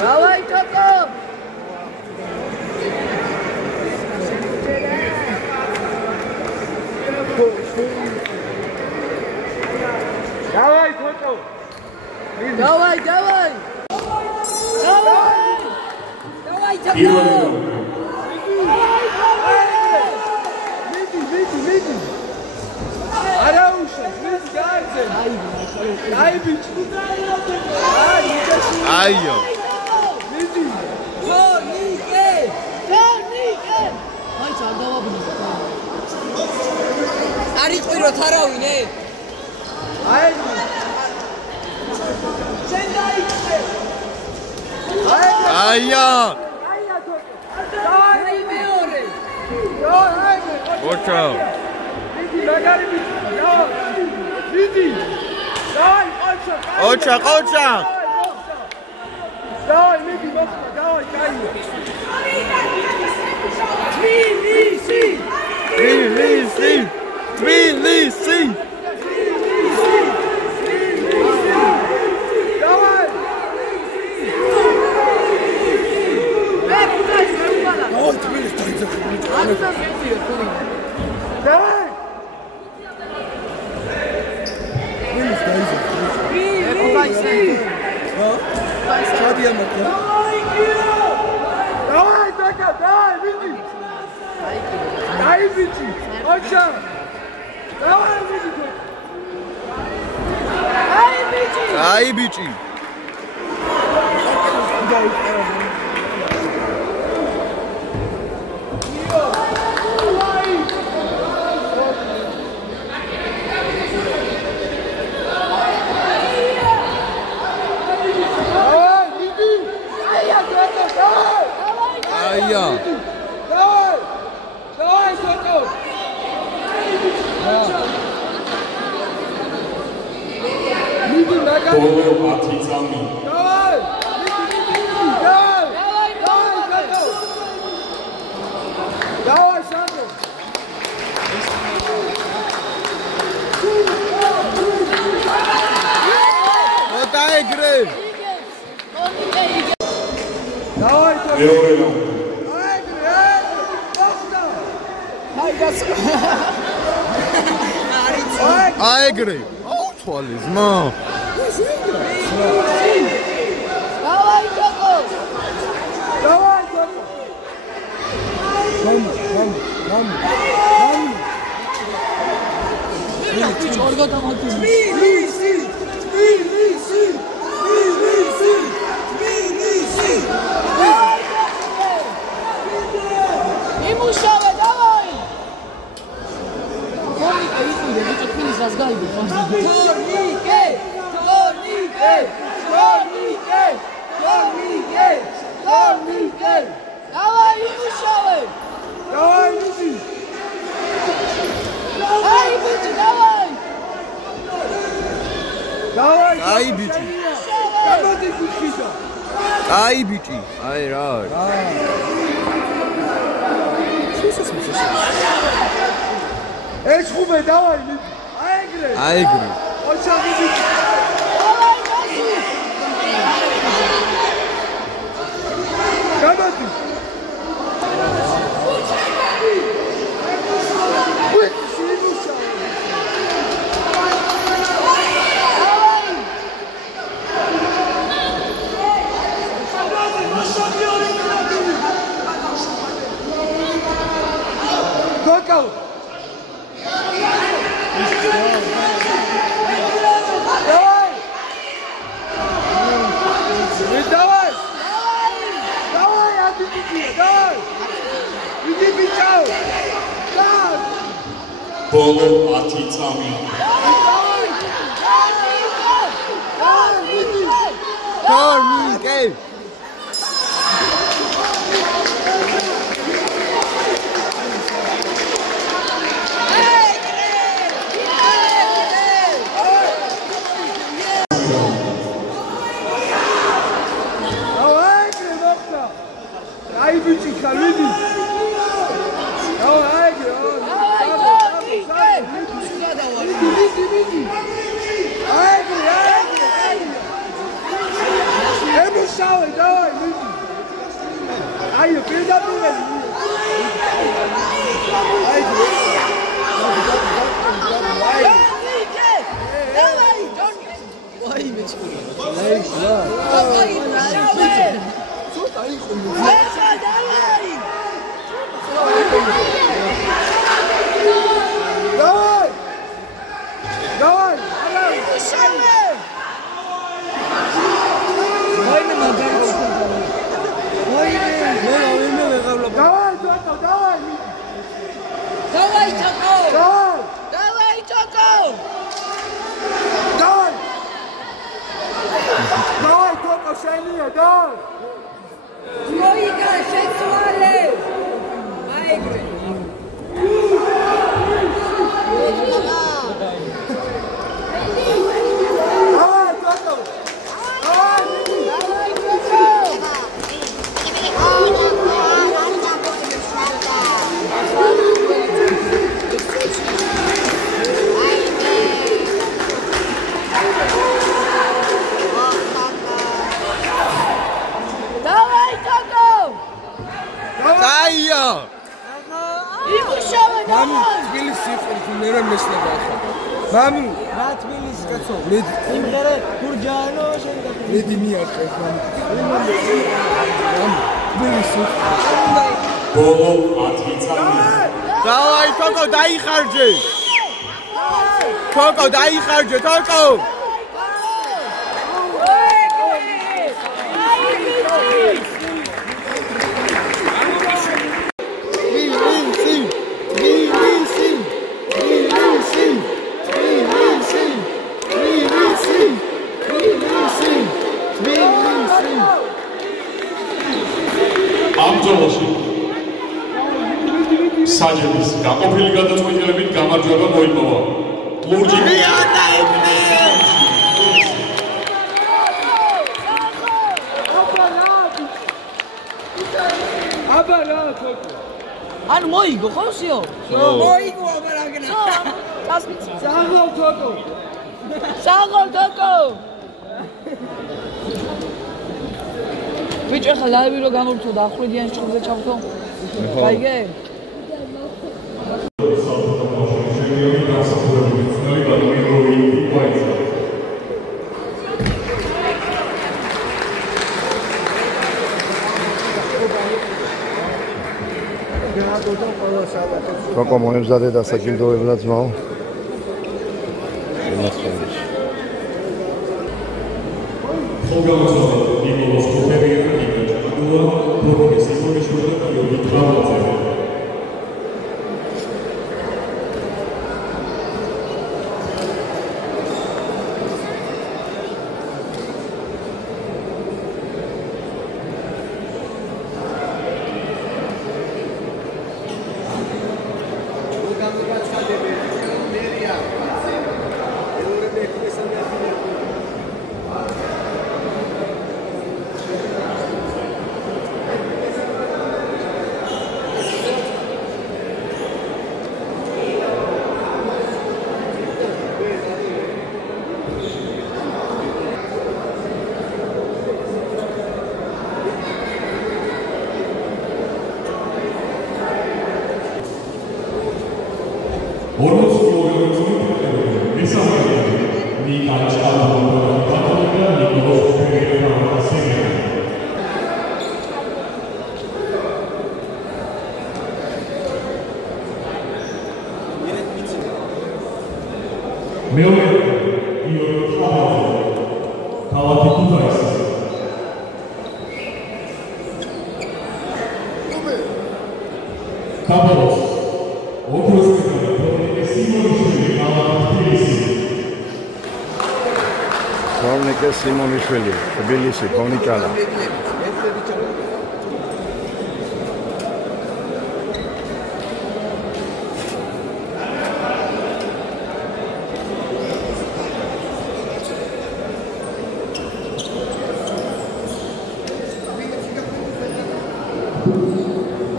Давай, Коко! Давай, Коко! Давай, давай! Давай! Давай, Коко! Види! Арауша, види, гайзен! Ай, бичи! Айо! Види! Торнიკე! აი, ჩანდავაბუნე. არიყვიროთ არავინე? აი! აია! აი, მეორე! ოჩა! Види, მაგარი бичი! Види! Давай, ოჩა, ყოჩა! Давай, Миги, москва, давай, кайо! Тбилиси! Давай! Давай! Давай, Така, давай, види! Дай, бичи! Оча! Давай, види! Ай, бичи! Аია! Давай! Давай, Коко! Миги, მაგარი! ბოლო 10 წამი. Давай! Давай! Давай, Коко! Давай, Сандро! ოტაეგრე! Давай, Коко! მეორე რაუნდი. აეგრე! აუ თვალის მა! Давай, Коко! Давай, Коко! ჭორგა დამატებული. Тбилиси! იმუშავე, давай! ტორნიკე იყიდე, ბიჭო, თბილისს რას გაიგო? ტორნიკე! Давай, იმუშავე! Давай, Миги! აი, ბიჭი, давай! Давай! აი ბიჭი! გამოდი გიხიზა! აი ბიჭი! აი რა არის? ეს ხუბე, давай, Миги! აეგრე! აეგრე! ოჩა, Миги! Давай, Коко! გამოდი! Коко! Давай! Давай! Давай, Адики, давай! Иди, бичау! Давай! ბოლო 10 წამი. ტორნიკე! Давай, Кремовка! Ай, бичи, халиди! Давай, Иди! იმუშავე, დავაი, მიდი. აიო, პირდაპირ. Mami, rat milis katso. Led. Imgere Gurjano shenda. Led miarqes mami. Milis. ბოლო 10 წამი. დავაი თოკო დაიხარჯე. თოკო დაიხარჯე, თოკო. საჯების გაყოფილი გადაწყვეტილებით გამარჯვება მოიპოვა. ლურჯი აბა რა თქო. ან მოიგო ხო სიო? მოიგო აბა რა გნა. საღოლ თქო. საღოლ თქო. ბიჭო ხა ლაივი რო გამორთო და ახრედიან ჩხუბზე ჩავთო. გაიგე? Toko moemzade da sakindovebla dzmao. Imastonish. ხოგალოძე ნიკოლოს კოფერია და ნიკო ჭაკულა პროფესორი სიმონიშვილი და გიორგი ტრამაძე. Simoniშვილი, თბილისი, ფონიკალა.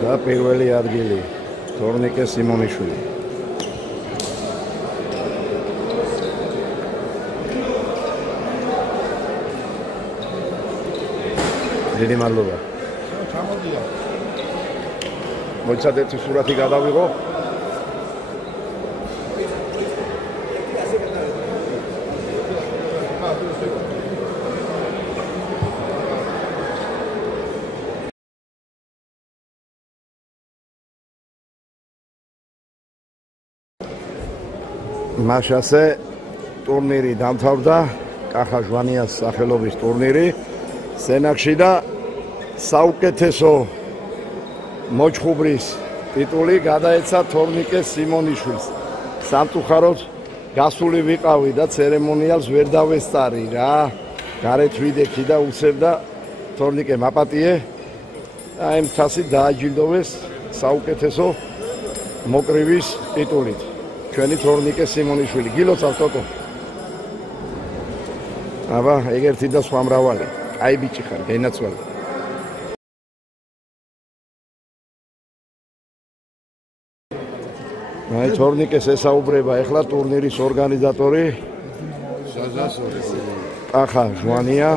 და პირველი ადგილი, თორნიკე სიმონიშვილი. დიდი მადლობა. მოიცადეთ ერთი სურათი გადავიღო. მაშასე ტურნირი დამთავრდა, კახა ჟვანიას სახელობის ტურნირი სენაკში და საუკეთესო მოჩხუბრის ტიტული გადაეცა თორნიკე სიმონიშვილს. სამწუხაროდ გასული ვიყავი და ცერემონიალს ვერ დავესწარი რა. გარეთ ვიდექი და უცებდა თორნიკე მაპატიე. აი ამ თასით დააჯილდოვეს საუკეთესო მოკრივის ტიტულით. ჩვენი თორნიკე სიმონიშვილი. გილოცავ თოკო. აბა, ეგერთი და სხვა მრავალი. აი ბიჭი ხარ, გენაცვალე. აი თორნიკეს ესაუბრება ახლა ტურნირის ორგანიზატორი კახა ჟვანია.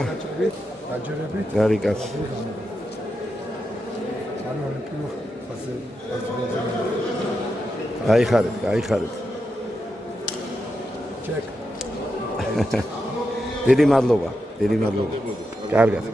გარიკაც. გაიხარეთ. დიდი მადლობა. კარგად.